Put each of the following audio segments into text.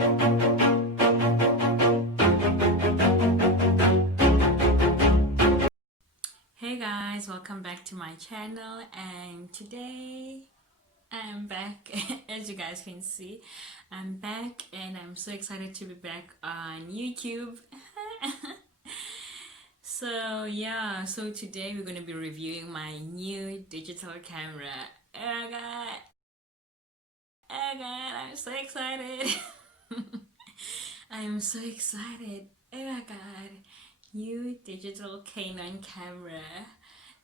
Hey guys, welcome back to my channel, and today I'm back. As you guys can see, I'm back and I'm so excited to be back on YouTube. So today we're going to be reviewing my new digital camera. Oh god, I'm so excited. I am so excited. Oh my god, new digital Canon camera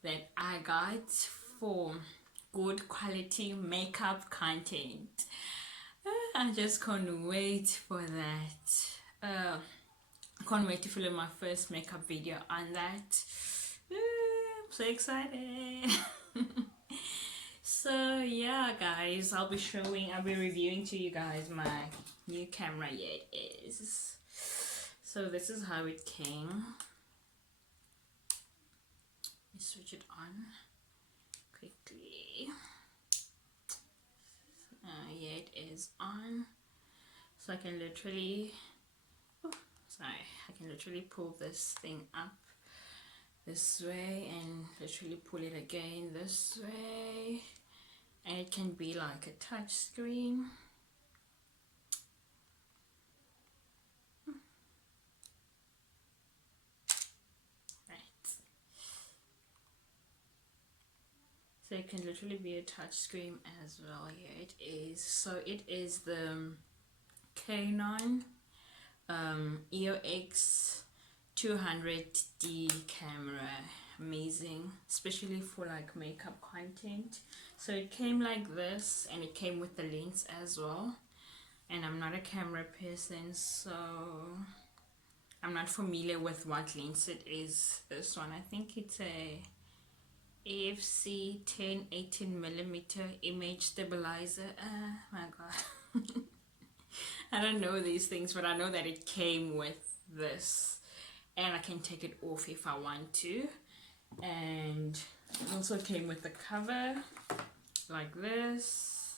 that I got for good quality makeup content. I just can't wait for that. I can't wait to film my first makeup video on that. I'm so excited. So yeah guys, I'll be reviewing to you guys my new camera. Yeah, it is. So this is how it came. Let me switch it on quickly. Yeah, it is on. So I can literally pull this thing up this way and literally pull it again this way, and it can be like a touch screen. So it can literally be a touch screen as well. Here it is. So it is the Canon EOS 200D camera. Amazing, especially for like makeup content. So it came like this, and it came with the lens as well. And I'm not a camera person, so I'm not familiar with what lens it is. This one, I think it's a AFC 10-18mm image stabilizer. My god. I don't know these things, but I know that it came with this, and I can take it off if I want to. And it also came with the cover like this.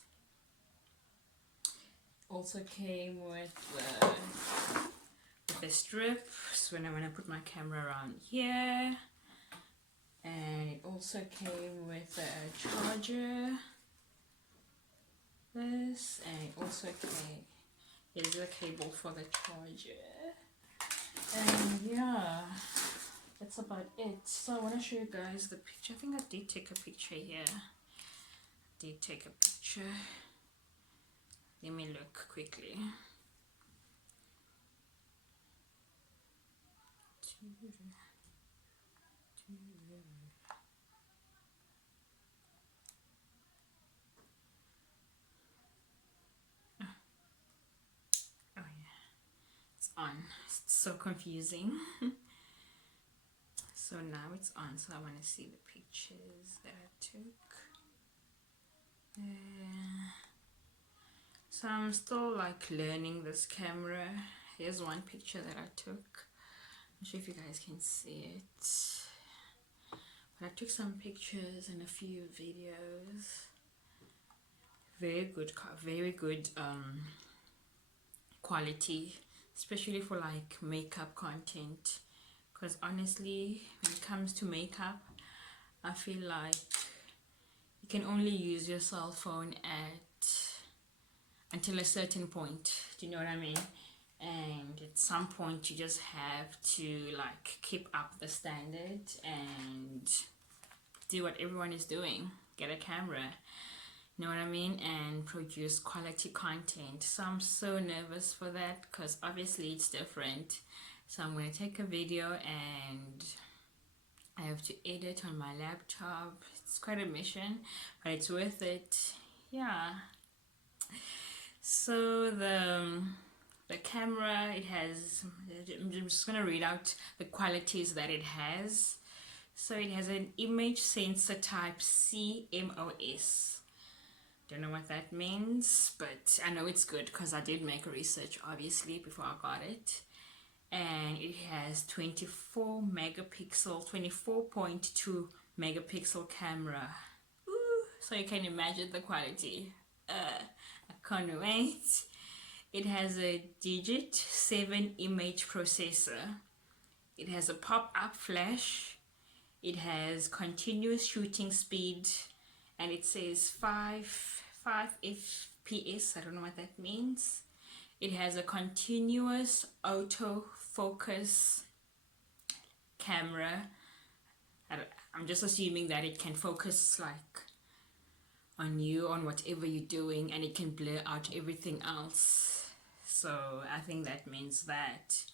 Also came with the strip, so when I put my camera around here. And it also came with a charger, this, and it also came, here's a cable for the charger. And yeah, that's about it. So I want to show you guys the picture. I think I did take a picture here. Let me look quickly. Oh yeah, it's on. It's so confusing. So now it's on, so I want to see the pictures that I took. So I'm still like learning this camera. Here's one picture that I took. I'm not sure if you guys can see it, but I took some pictures and a few videos. Very good quality, especially for like makeup content, because honestly when it comes to makeup, I feel like you can only use your cell phone until a certain point. Do you know what I mean? And at some point you just have to like keep up the standard and do what everyone is doing. Get a camera, you know what I mean, and produce quality content. So I'm so nervous for that, because obviously it's different. So I'm going to take a video and I have to edit on my laptop. It's quite a mission, but it's worth it. Yeah. So the camera, it has, I'm just going to read out the qualities that it has. So it has an image sensor type C MOS. Don't know what that means, but I know it's good because I did make research obviously before I got it. And it has 24.2 megapixel camera. Ooh, so you can imagine the quality. I can't wait. It has a Digit 7 image processor. It has a pop-up flash. It has continuous shooting speed, and it says 5 FPS. I don't know what that means. It has a continuous autofocus camera. I'm just assuming that it can focus like on you, on whatever you're doing, and it can blur out everything else. So I think that means that.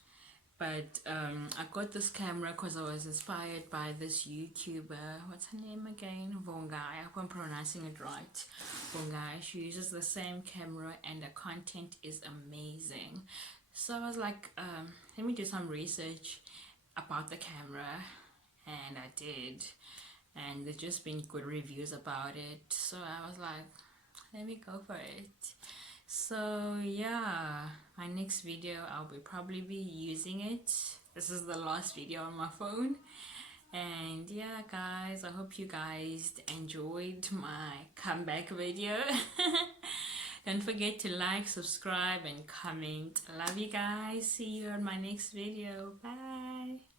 But I got this camera because I was inspired by this YouTuber. What's her name again? Vongai. I hope I'm pronouncing it right. Vongai. She uses the same camera and the content is amazing. So I was like, let me do some research about the camera, and I did. And there's just been good reviews about it. So I was like, let me go for it. So yeah, my next video I'll probably be using it. This is the last video on my phone. And yeah guys, I hope you guys enjoyed my comeback video. Don't forget to like, subscribe and comment. I love you guys. See you on my next video. Bye.